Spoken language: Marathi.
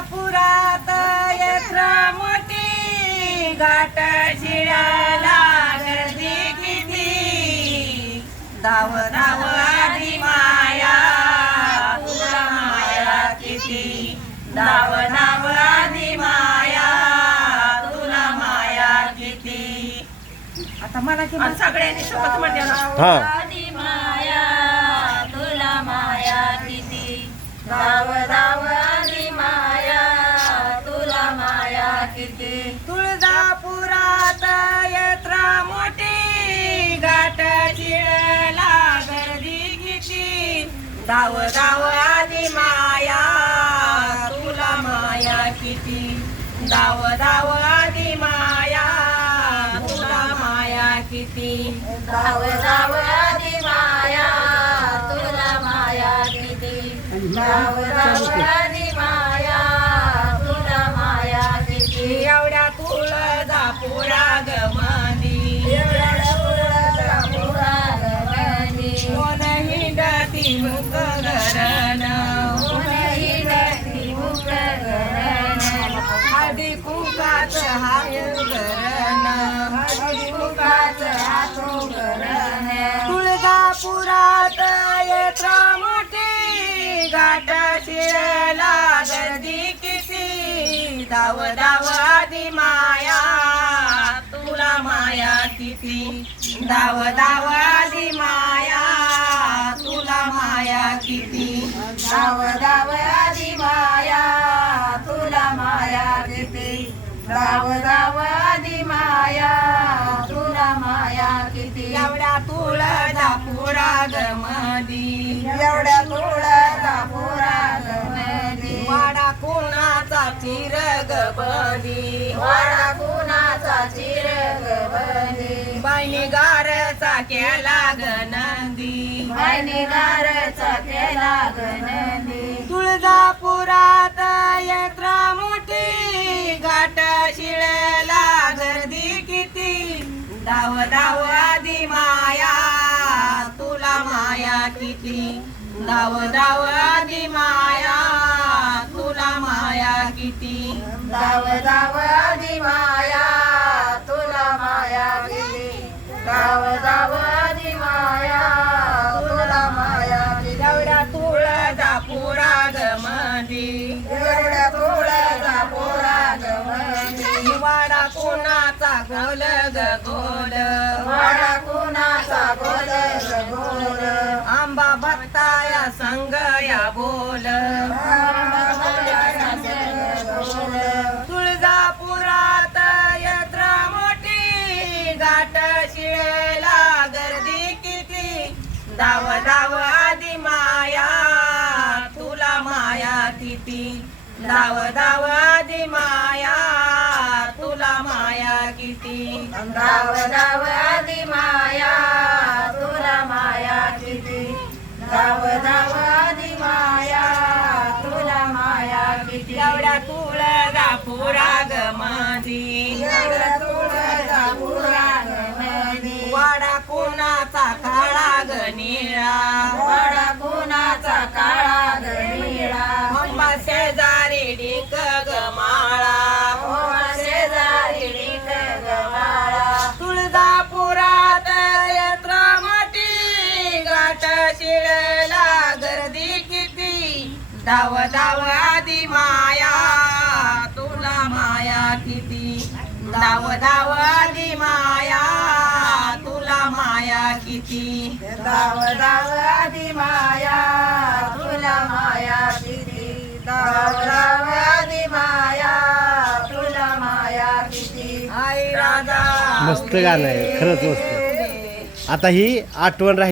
तुळजापुरात यात्रा मोठी घाट शिळाला गर्दी किती? धाव धाव आधी माया तुला माया किती? धाव धाव आधी माया तुला माया किती? आता मला की सगळ्यांनी सोबत म्हणते तुळजापुरात यात्रा मोठी घाट चिळला गर्दी किती धाव धाव आधी माया तुला माया किती? धाव धाव आधी माया तुला माया किती? धाव धाव आधी माया तुला माया किती? धाव धाव आधी कुंकाच हाय घरण कुंकाच मोठी शिळला गर्दी किती. धाव धाव आधी माया तुला माया किती. धाव धाव आधी माया तुला माया किती. धाव धाव धाव धाव आधी माया तुला माया किती? एवढ्या तुळजापुरा गमदी एवढ्या तुळजा पुरागमनी वाडा कोणाचा वाडा कुणाचा बाईने गारचा केला गनंदी गारचा केला गणनी तुळजापुरात यात्रा गर्दी किती? धाव धाव आधी माया तुला माया किती? धाव धाव आधी माया तुला माया किती? धाव धाव आधी माया तुला माया किती? धाव धाव कोणाचा गोल गोल वाडा कुणाचा गोल गोल आंबा भक्ताया संग या बोल. तुळजापुरात यात्रा मोठी घाट शिळला गर्दी किती? धाव धाव आधी माया तुला माया किती? धाव धाव आधी माया किती धाव धाव आधी माया तुला माया किती धाव धाव आधी माया तुला माया किती एवढ्या तुळजापुरा गमदी एवढ्या तुळजा पुरागमनी वाडा कोणाचा काळा वाडा धाव धाव आधी माया तुला माया किती? धाव धाव आधी माया तुला माया किती? धाव धाव आधी माया तुला माया किती? धाव धाव आधी माया तुला माया किती? आई राजा मस्त गाणं आहे, खरंच मस्त. आता ही आठवण राहील.